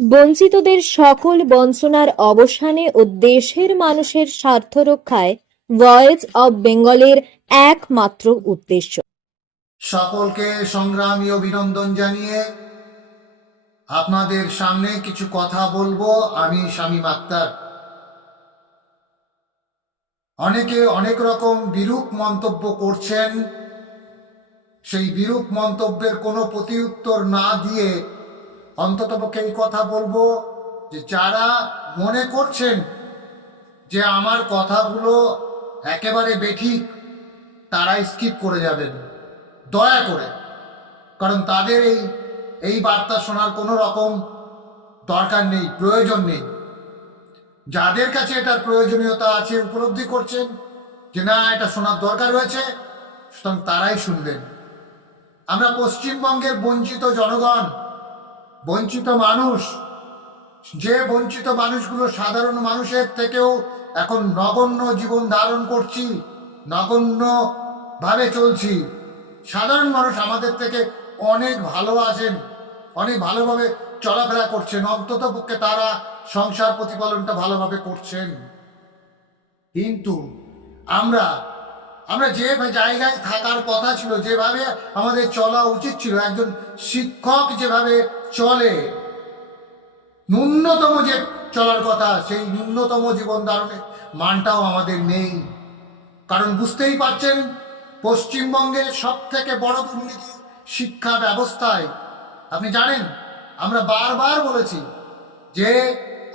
বঞ্চিতদের সকল বঞ্চনার অবসানে ও দেশের মানুষের স্বার্থ রক্ষায় ভয়েস অব বেঙ্গলের একমাত্র উদ্দেশ্য। সকলকে সংগ্রামী অভিনন্দন জানিয়ে আপনাদের সামনে কিছু কথা বলবো। আমি শামীম আক্তার। অনেকে অনেক রকম বিরূপ মন্তব্য করছেন। সেই বিরূপ মন্তব্যের কোনো প্রতিউত্তর না দিয়ে অন্ততপক্ষে এই কথা বলবো যে যারা মনে করছেন যে আমার কথাগুলো একেবারে বেঠিক, তারা স্কিপ করে যাবেন দয়া করে। কারণ তাদের এই বার্তা শোনার কোনো রকম দরকার নেই, প্রয়োজন নেই। যাদের কাছে এটার প্রয়োজনীয়তা আছে, উপলব্ধি করছেন যে না এটা শোনার দরকার রয়েছে, সুতরাং তারাই শুনবেন। আমরা পশ্চিমবঙ্গের বঞ্চিত জনগণ, বঞ্চিত মানুষ, যে বঞ্চিত মানুষগুলো সাধারণ মানুষের থেকেও এখন নগণ্য জীবন ধারণ করছি, নগণ্য ভাবে চলছি। সাধারণ মানুষ আমাদের থেকে অনেক ভালো আছেন, অনেক ভালোভাবে চলাফেরা করছেন, অন্তত পক্ষে তারা সংসার প্রতিপালনটা ভালোভাবে করছেন। কিন্তু আমরা যে জায়গায় থাকার কথা ছিল, যেভাবে আমাদের চলা উচিত ছিল, একজন শিক্ষক যেভাবে চলে, ন্যূনতম যে চলার কথা, সেই ন্যূনতম জীবন ধারণের মানটাও আমাদের নেই। কারণ বুঝতেই পারছেন, পশ্চিমবঙ্গের সব থেকে বড় দুর্নীতি শিক্ষা ব্যবস্থায়। আপনি জানেন, আমরা বারবার বলেছি যে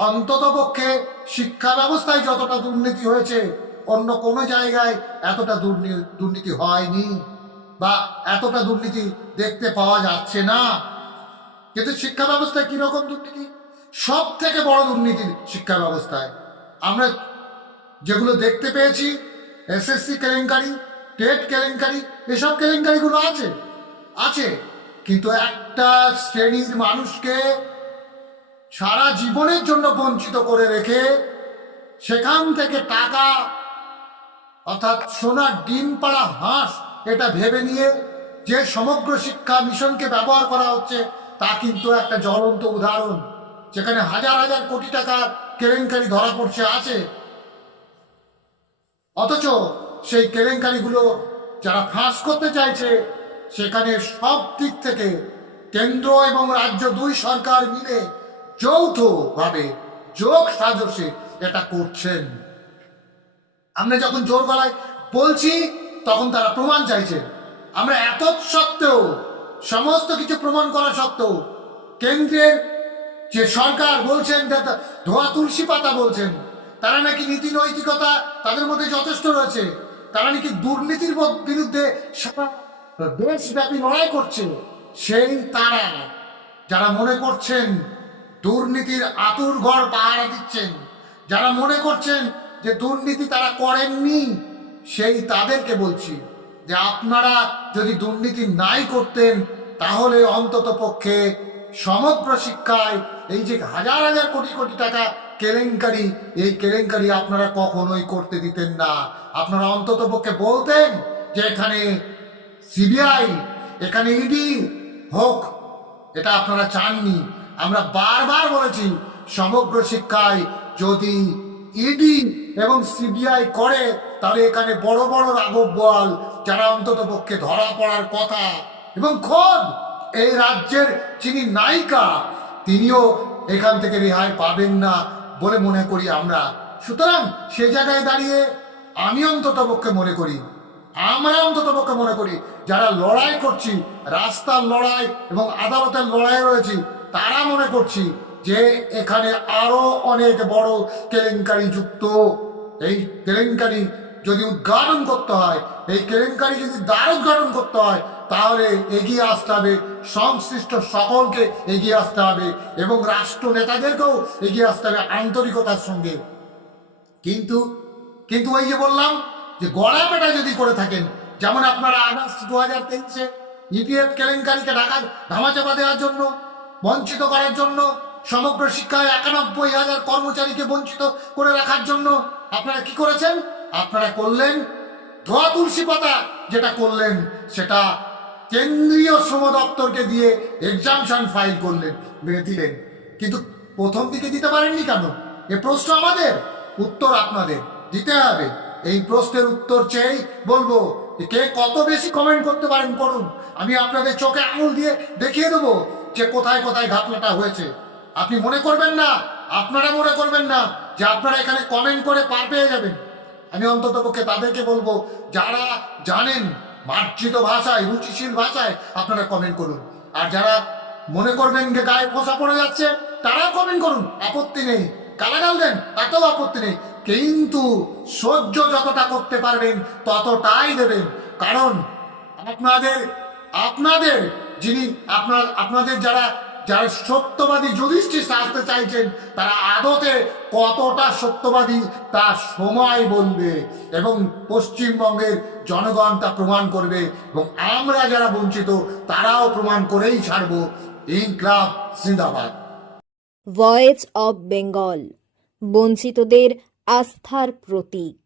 অন্ততপক্ষে শিক্ষা ব্যবস্থায় যতটা দুর্নীতি হয়েছে, অন্য কোনো জায়গায় এতটা দুর্নীতি হয়নি, বা এতটা দুর্নীতি দেখতে পাওয়া যাচ্ছে না। কিন্তু শিক্ষা ব্যবস্থায় কিরকম দুর্নীতি? সব থেকে বড় দুর্নীতি শিক্ষা ব্যবস্থায় আমরা যেগুলো দেখতে পেয়েছি, এসএসসি কেলেঙ্কারি, টেট কেলেঙ্কারি, এসব কেলেঙ্কারিগুলো আছে। কিন্তু একটা শ্রেণীর মানুষকে সারা জীবনের জন্য বঞ্চিত করে রেখে সেখান থেকে টাকা, অর্থাৎ সোনার ডিম পাড়া হাঁস এটা ভেবে নিয়ে যে সমগ্র শিক্ষা মিশনকে ব্যবহার করা হচ্ছে, তা কিন্তু একটা জ্বলন্ত উদাহরণ। যেখানে হাজার হাজার কোটি টাকার কেলেঙ্কারি ধরা পড়ছে আছে, অথচ সেই কেলেঙ্কারিগুলো যারা ফাঁস করতে চাইছে, সেখানে সব দিক থেকে কেন্দ্র এবং রাজ্য দুই সরকার মিলে যৌথভাবে যোগ সাজসে এটা করছেন। আমরা যখন জোর গলায় বলছি, তখন তারা প্রমাণ চাইছে। আমরা এত সত্ত্বেও, সমস্ত কিছু প্রমাণ করা সত্ত্বেও, কেন্দ্রের যে সরকার বলছেন, ধোয়া তুলসী পাতা বলছেন, তারা নাকি নীতি নৈতিকতা তাদের মধ্যে যথেষ্ট রয়েছে, তারা নাকি দুর্নীতির বিরুদ্ধে সারা দেশব্যাপী লড়াই করছে। সেই তারা যারা মনে করছেন দুর্নীতির আঁতুড়ঘর পাহারা দিচ্ছেন, যারা মনে করছেন যে দুর্নীতি তারা করেননি, সেই তাদেরকে বলছি যে আপনারা যদি দুর্নীতি নাই করতেন, তাহলে অন্তত পক্ষে সমগ্র শিক্ষায় এই যে হাজার হাজার কোটি কোটি টাকা কেলেঙ্কারি, এই কেলেঙ্কারি আপনারা কখনোই করতে দিতেন না। আপনারা অন্তত পক্ষে বলতেন যে এখানে সিবিআই, এখানে ইডি হোক। এটা আপনারা চাননি। আমরা বারবার বলেছি, সমগ্র শিক্ষায় যদি ইডি এবং সিবিআই করে, তাহলে এখানে বড় বড় রাঘব বোয়াল, যারা অন্তত পক্ষে ধরা পড়ার কথা, এবং খোদ এই রাজ্যের যিনি নায়িকা, তিনিও এখান থেকে রেহাই পাবেন না বলে মনে করি আমরা। সুতরাং সে জায়গায় দাঁড়িয়ে আমি অন্তত পক্ষে মনে করি, আমরা অন্তত পক্ষে মনে করি, যারা লড়াই করছি, রাস্তার লড়াই এবং আদালতের লড়াই রয়েছি, তারা মনে করছি যে এখানে আরো অনেক বড় কেলেঙ্কারি যুক্ত। এই কেলেঙ্কারি যদি উদ্ঘাটন করতে হয়, এই কেলেঙ্কারি যদি দ্বার উদ্ঘাটন করতে হয়, তাহলে এগিয়ে আসতে হবে, সংশ্লিষ্ট সকলকে এগিয়ে আসতে হবে, এবং রাষ্ট্র নেতাদেরকেও এগিয়ে আসতে হবে আন্তরিকতার সঙ্গে। কিন্তু কিন্তু ওই যে বললাম, যে গড়াপেটা যদি করে থাকেন, যেমন আপনারা আগস্ট 2023-এ ইপিএফ কেলেঙ্কারিকে ধামাচাপা দেওয়ার জন্য, বঞ্চিত করার জন্য, সমগ্র শিক্ষায় 91,000 কর্মচারীকে বঞ্চিত করে রাখার জন্য আপনারা কি করেছেন? আপনারা করলেন ধোয়া তুলসী পাতা। যেটা করলেন সেটা কেন্দ্রীয় শ্রম দপ্তরকে দিয়ে এক্সামশন ফাইল দিলেন। কিন্তু প্রথম দিকে দিতে পারেননি কেন? এ প্রশ্ন আমাদের, উত্তর আপনাদের দিতে হবে। এই প্রশ্নের উত্তর চেয়েই বলবো যে কে কত বেশি কমেন্ট করতে পারেন করুন। আমি আপনাদের চোখে আঙুল দিয়ে দেখিয়ে দেবো যে কোথায় কোথায় ঘাপলাটা হয়েছে। আপনি মনে করবেন না, আপনারা মনে করবেন না যে আপনারা এখানে কমেন্ট করে পার পেয়ে যাবেন। আমি অন্ততপক্ষে তাদেরকে বলবো যারা জানেন মার্জিত ভাষায়, রুচিশীল ভাষায় আপনারা কমেন্ট করুন। আর যারা মনে করবেন যে গায়ে ফোঁসা পড়ে যাচ্ছে তারাও কমেন্ট করুন, আপত্তি নেই। গালাগাল দেন, তাতেও আপত্তি নেই, কিন্তু সহ্য যতটা করতে পারবেন ততটাই দেবেন। কারণ আপনাদের আপনাদের যিনি আপনাদের যারা যারা সত্যবাদী যুধিষ্ঠির আসতে চাইছেন তারা আদতে কতটা সত্যবাদী তা সময় বলবে, এবং পশ্চিমবঙ্গের জনগণ তা প্রমাণ করবে, এবং আমরা যারা বঞ্চিত তারাও প্রমাণ করেই ছাড়বো। ইনকলাব জিন্দাবাদ। ভয়েস অব বেঙ্গল, বঞ্চিতদের আস্থার প্রতীক।